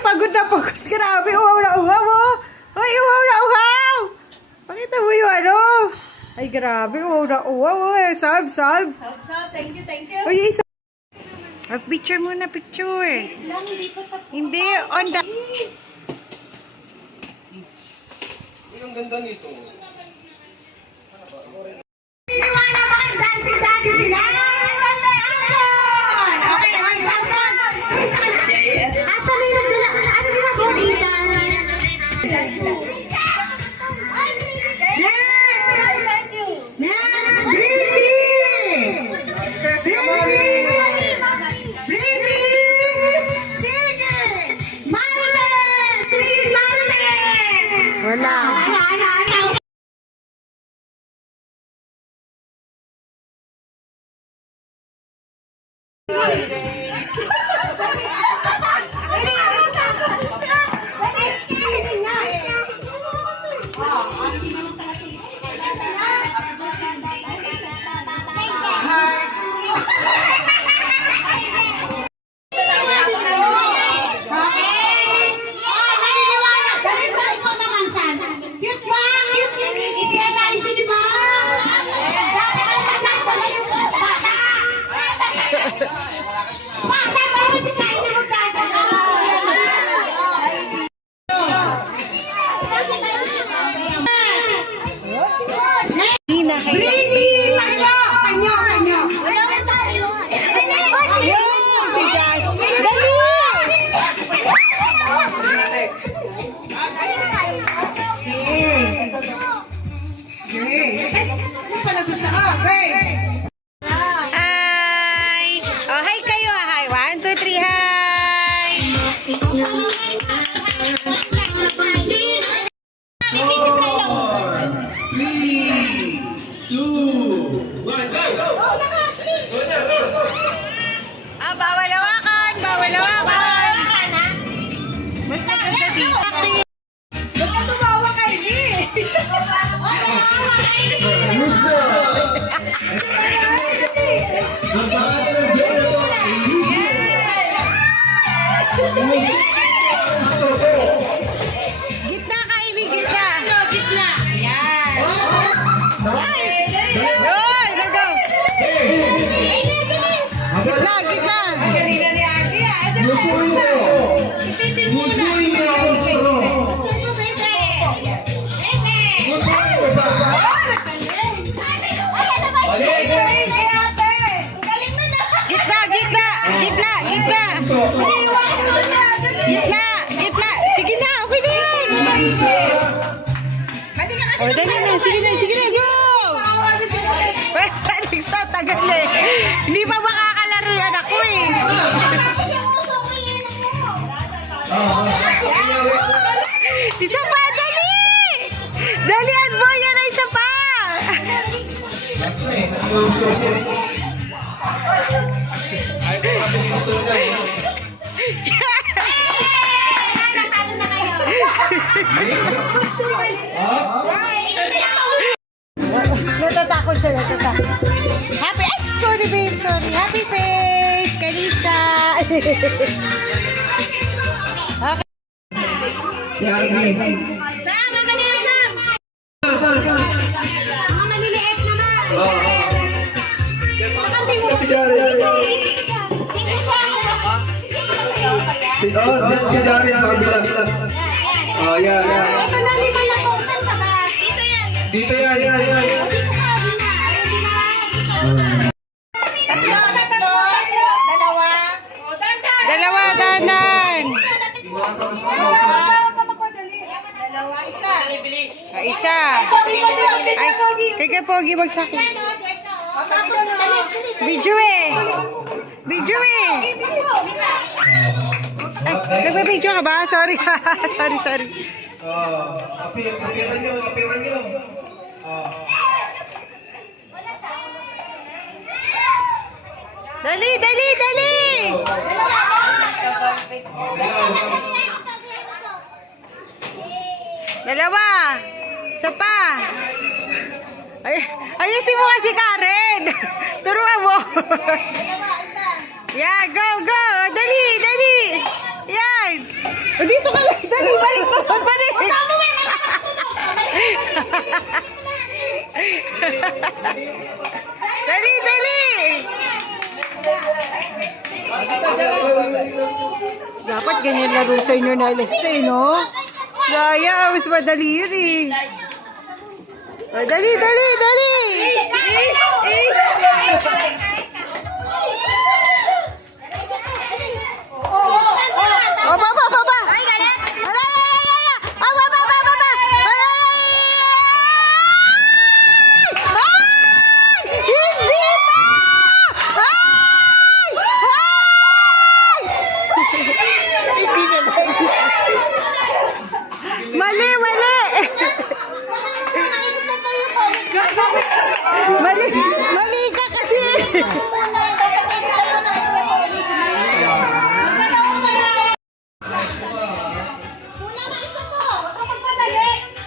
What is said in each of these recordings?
pagod na pagod. Grabe, uhaw na uhaw, oh. Ay, uhaw na uhaw. Pakita mo yung ano. Ay, grabe, uhaw na uhaw, oh. Sab. Thank you. Uy, isa. Picture muna, picture. Hindi, on the... Ang ganda nito. Piniwala ba kayo dancing sila? Okay, asa na yung nagdala? Ano ginagawa dito? Wala. Hi! Oh, hi kayo. Hi. 1, 2, 3, hi! Bawal hawakan! Bawal hawakan! Mas maganda dito. Ba't ka tumawa kayo, Gitna, Kylie, gitna. Gitna. Yan. Yun, go. Gitna. Gitna. Sige na, okay na yan. O, dali na. Sige na, go! Sa tagal eh. Hindi pa makakalaro yan ako eh. Isa pa, dali! Dalian mo, yan na isa pa! Natatakot siya. Happy, sorry babe, sorry. Happy face, Kalista. Okay. Sam, ang kanina, Sam. Mga maliliit naman. Si Dari sa kabila. Yan. Ito na 5,000 ka ba? Dito yan. Dalawa, danan. Isa. Ay, kaya Pogi, wag sa akin. Video eh. Ay, nagbe-video ka ba? Sorry. Sorry. Apiran nyo. Dali. Dalawa. Isa pa. Ayusin mo kasi Karen. Turuan mo. Yeah, go. Dali. Yan. O, dito ka lang. Dali, balik mo. Balik. Dali, dali. Dapat ganyan laro sa inyo na Alexei, no? Yaya, mas madali yun eh. O, dali, dali, dali. O, baba, baba. Ay, ay, ay, ay. O, baba, baba, baba. Ay, ay, hindi na. Hindi na. Mali, mali. Mali, mali ka kasi.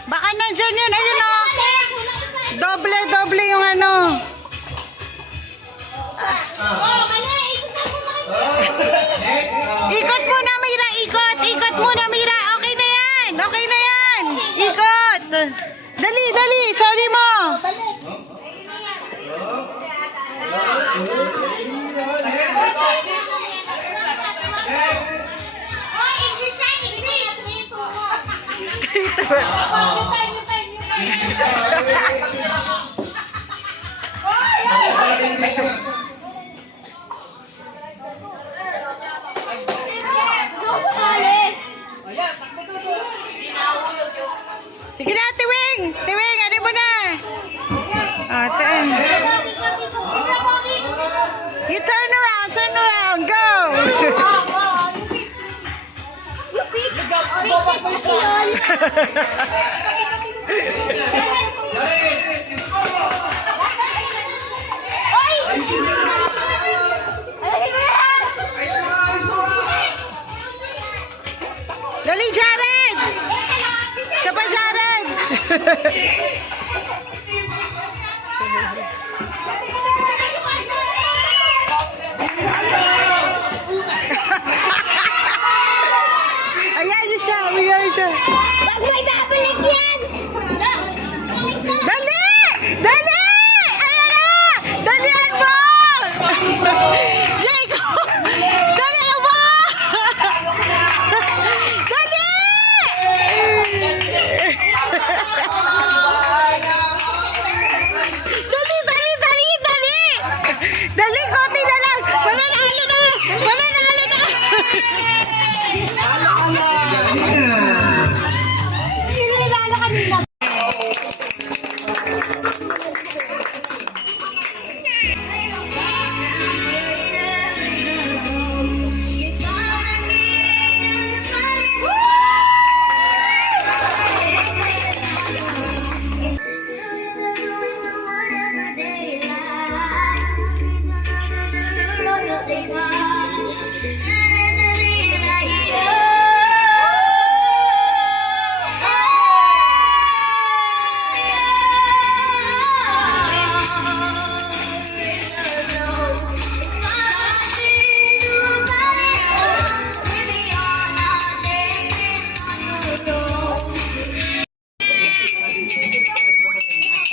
Baka nandyan yun, ayun o. Doble, doble yung ano. Ikot muna, Mira, ikot. Ikot muna, Mira. Okay na yan. Okay na yan. Ikot. Dali, dali. Sorry mo. Sige na, Tiwing. Tiwing, ano mo na? Ten. You turn around, go. Dali, Jared. Siapa Jared? Ayan siya, ayan siya. Wag mo ibabalik yan! Dali! Dali! Ayan na! Dalian mo! Jacob! Dalian mo! Dali! Dali, dali, dali, dali! Dali, konti na lang! Wala na, ano na! Wala na, ano na! Sino nilala kanina?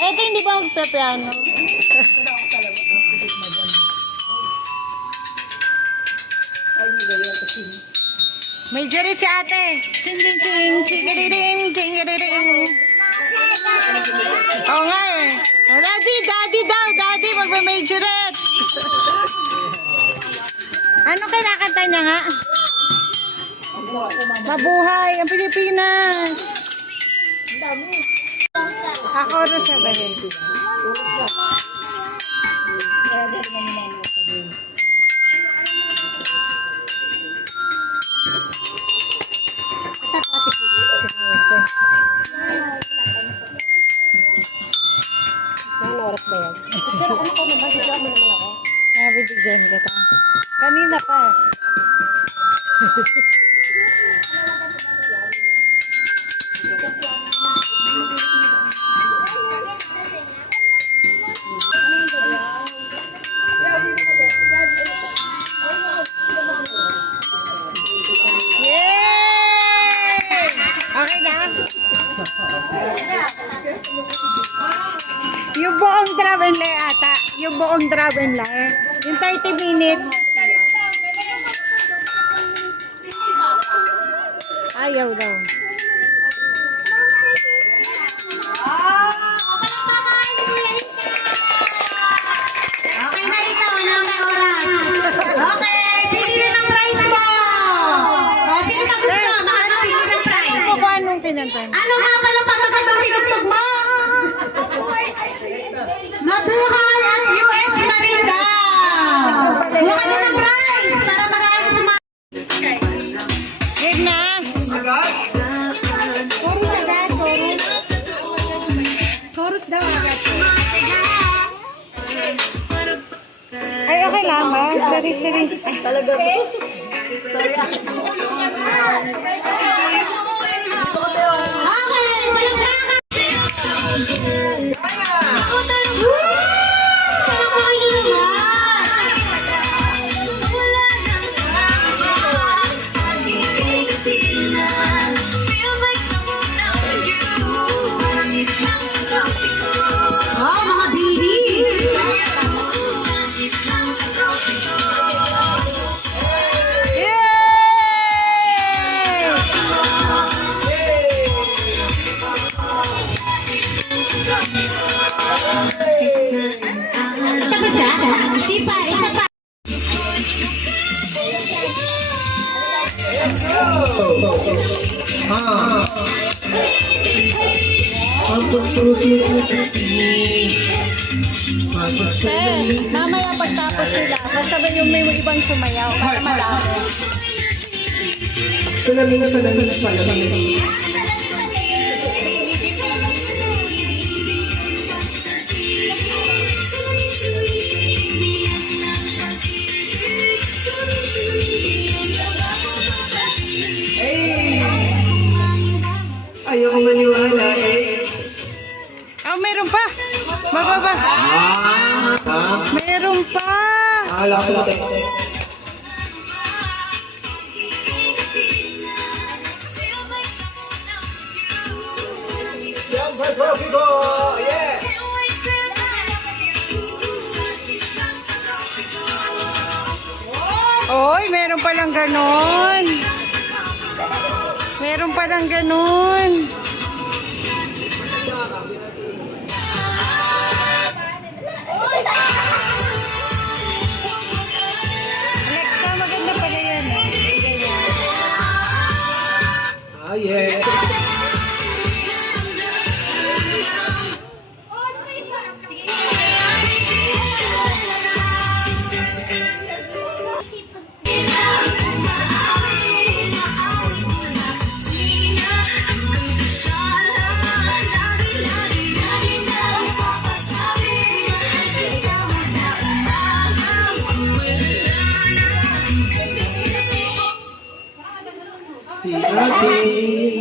Ito hindi ba magpe-piano? May jarit si ate. Ching ching ching, chingiriring, chingiriring. Oo nga eh. Daddy, daddy daw, daddy magme-majorette. Ano kinakanta niya nga? Mabuhay ang Pilipinas. Ako rin sa bahin. Nabibigyan kita. Kanina pa. Okay na? Yung buong Traveler ata. Yung buong Traveler. Yung 30 minutes. Ayaw daw. Okay na ito, wala may oras. Okay, pili na ng prize mo. O, sino pa gusto? Makakapili ng prize. Ano ko anong pinantay? Ano nga pala patagal ng tinugtog mo? Mabuhay ang US Marina! Buka na ng prize para marami sa mga... Game na. Chorus agad, chorus. Chorus daw agad. Ay, okay lang ba? Sorry. Ay, talaga. Okay, walang kaka. Oh, mga baby! Yay! Tapos na? Hindi pa, isa pa. Mamaya pagtapos sila, sasabihin yung may ibang sumayaw para madami. Salamin. Ayaw ko maniwala eh. Oh, meron pa. Bababa. Meron pa. Lakas natin. Yeah! Oy, meron palang ganon. Meron palang ganon. Alexa, maganda pala yan. Ah, yeah. Si Ate.